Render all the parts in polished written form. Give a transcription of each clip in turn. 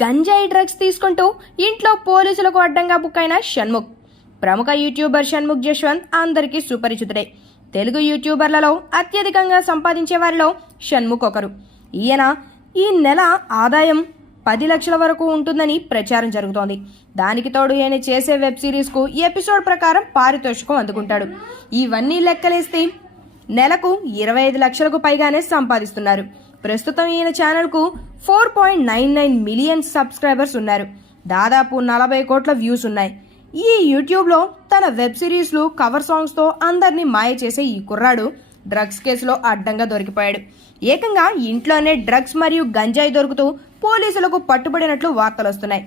గంజాయి డ్రగ్స్ తీసుకుంటూ ఇంట్లో పోలీసులకు అడ్డంగా బుక్ అయిన షణ్ముఖ్. ప్రముఖ యూట్యూబర్ షణ్ముఖ్ జశ్వంత్ అందరికీ సుపరిచితుడే. తెలుగు యూట్యూబర్లలో అత్యధికంగా సంపాదించే వారిలో షణ్ముఖ్ ఒకరు. ఈయన ఈ నెల ఆదాయం 10 లక్షల వరకు ఉంటుందని ప్రచారం జరుగుతోంది. దానికి తోడు ఈయన చేసే వెబ్ సిరీస్కు ఎపిసోడ్ ప్రకారం పారితోషికం అందుకుంటాడు. ఇవన్నీ లెక్కలేస్తే నెలకు 25 లక్షలకు పైగానే సంపాదిస్తున్నారు. ప్రస్తుతం ఈయన ఛానల్కు 4.99 మిలియన్ సబ్స్క్రైబర్స్ ఉన్నారు. దాదాపు 40 కోట్ల వ్యూస్ ఉన్నాయి. ఈ యూట్యూబ్లో తన వెబ్ సిరీస్లు, కవర్ సాంగ్స్తో అందరినీ మాయ చేసే ఈ కుర్రాడు డ్రగ్స్ కేసులో అడ్డంగా దొరికిపోయాడు. ఏకంగా ఇంట్లోనే డ్రగ్స్ మరియు గంజాయి దొరుకుతూ పోలీసులకు పట్టుబడినట్లు వార్తలు వస్తున్నాయి.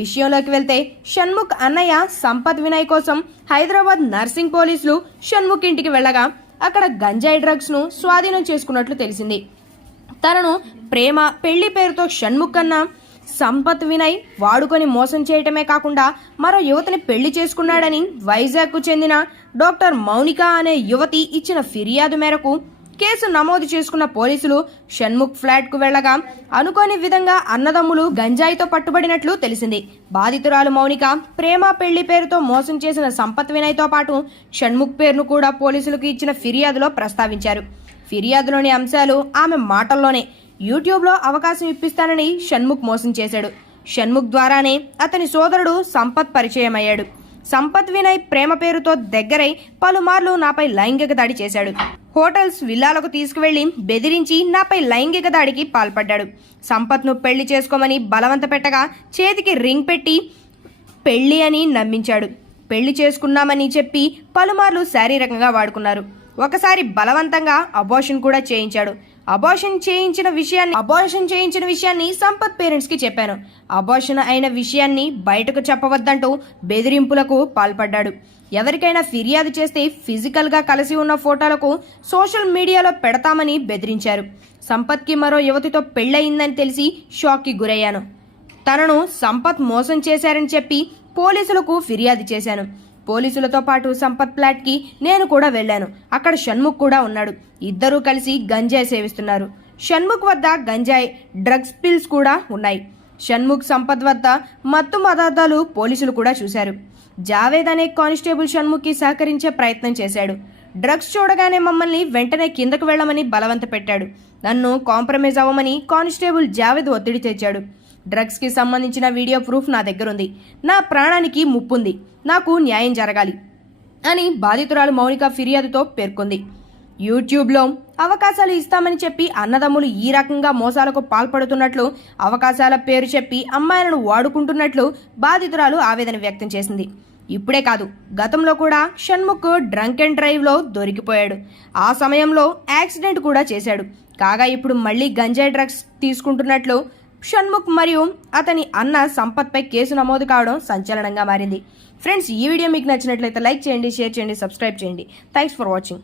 విషయంలోకి వెళ్తే షణ్ముఖ్ అన్నయ్య సంపత్ వినయ్ కోసం హైదరాబాద్ నర్సింగ్ పోలీసులు షణ్ముఖ్ ఇంటికి వెళ్ళగా అక్కడ గంజాయి డ్రగ్స్ ను స్వాధీనం చేసుకున్నట్లు తెలిసింది. తనను ప్రేమ, పెళ్లి పేరుతో షణ్ముఖ్ అన్న సంపత్ వినయ్ వాడుకొని మోసం చేయటమే కాకుండా మరో యువతిని పెళ్లి చేసుకున్నాడని వైజాగ్కు చెందిన డాక్టర్ మౌనిక అనే యువతి ఇచ్చిన ఫిర్యాదు మేరకు కేసు నమోదు చేసుకున్న పోలీసులు షణ్ముఖ్ ఫ్లాట్ కు వెళ్లగా అనుకోని విధంగా అన్నదమ్ములు గంజాయితో పట్టుబడినట్లు తెలిసింది. బాధితురాలు మౌనిక ప్రేమ, పెళ్లి పేరుతో మోసం చేసిన సంపత్ వినయ్ తో పాటు షణ్ముఖ్ పేరును కూడా పోలీసులకు ఇచ్చిన ఫిర్యాదులో ప్రస్తావించారు. ఫిర్యాదులోని అంశాలు ఆమె మాటల్లోనే యూట్యూబ్లో అవకాశం ఇప్పిస్తానని షణ్ముఖ్ మోసం చేశాడు. షణ్ముఖ్ ద్వారానే అతని సోదరుడు సంపత్ పరిచయం అయ్యాడు. సంపత్ వినయ్ ప్రేమ పేరుతో దగ్గరై పలుమార్లు నాపై లైంగిక దాడి చేశాడు. హోటల్స్, విల్లాలకు తీసుకువెళ్లి బెదిరించి నాపై లైంగిక దాడికి పాల్పడ్డాడు. సంపత్ను పెళ్లి చేసుకోమని బలవంత పెట్టగా చేతికి రింగ్ పెట్టి పెళ్లి అని నమ్మించాడు. పెళ్లి చేసుకున్నామని చెప్పి పలుమార్లు శారీరకంగా వాడుకున్నారు. ఒకసారి బలవంతంగా అబార్షన్ కూడా చేయించాడు. అబార్షన్ చేయించిన విషయాన్ని సంపత్ పేరెంట్స్ కి చెప్పాను. అబార్షన్ అయిన విషయాన్ని బయటకు చెప్పవద్దంటూ బెదిరింపులకు పాల్పడ్డాడు. ఎవరికైనా ఫిర్యాదు చేస్తే ఫిజికల్ గా కలిసి ఉన్న ఫోటోలకు సోషల్ మీడియాలో పెడతామని బెదిరించారు. సంపత్ కి మరో యువతితో పెళ్లయిందని తెలిసి షాక్ కి గురయ్యాను. తనను సంపత్ మోసం చేశారని చెప్పి పోలీసులకు ఫిర్యాదు చేశాను. పోలీసులతో పాటు సంపత్ ఫ్లాట్ కి నేను కూడా వెళ్లాను. అక్కడ షణ్ముఖ్ కూడా ఉన్నాడు. ఇద్దరూ కలిసి గంజాయి సేవిస్తున్నారు. షణ్ముఖ్ వద్ద గంజాయి, డ్రగ్స్ పిల్స్ కూడా ఉన్నాయి. షణ్ముఖ్, సంపత్ వద్ద మత్తు పదార్థాలు పోలీసులు కూడా చూశారు. జావేద్ అనే కానిస్టేబుల్ షణ్ముఖ్ కి సహకరించే ప్రయత్నం చేశాడు. డ్రగ్స్ చూడగానే మమ్మల్ని వెంటనే కిందకు వెళ్లమని బలవంత పెట్టాడు. నన్ను కాంప్రమైజ్ అవ్వమని కానిస్టేబుల్ జావేద్ ఒత్తిడి తెచ్చాడు. డ్రగ్స్ కి సంబంధించిన వీడియో ప్రూఫ్ నా దగ్గరుంది. నా ప్రాణానికి ముప్పుంది. నాకు న్యాయం జరగాలి అని బాధితురాలు మౌనిక ఫిర్యాదుతో పేర్కొంది. యూట్యూబ్లో అవకాశాలు ఇస్తామని చెప్పి అన్నదమ్ములు ఈ రకంగా మోసాలకు పాల్పడుతున్నట్లు, అవకాశాల పేరు చెప్పి అమ్మాయిలను వాడుకుంటున్నట్లు బాధితురాలు ఆవేదన వ్యక్తం చేసింది. ఇప్పుడే కాదు, గతంలో కూడా షణ్ముఖ్ డ్రంక్ అండ్ డ్రైవ్లో దొరికిపోయాడు. ఆ సమయంలో యాక్సిడెంట్ కూడా చేశాడు. కాగా ఇప్పుడు మళ్లీ గంజాయి డ్రగ్స్ తీసుకుంటున్నట్లు షణ్ముఖ్ మరియు అతని అన్న సంపత్పై కేసు నమోదు కావడం సంచలనంగా మారింది. ఫ్రెండ్స్, ఈ వీడియో మీకు నచ్చినట్లయితే లైక్ చేయండి, షేర్ చేయండి, సబ్స్క్రైబ్ చేయండి. Thanks for watching.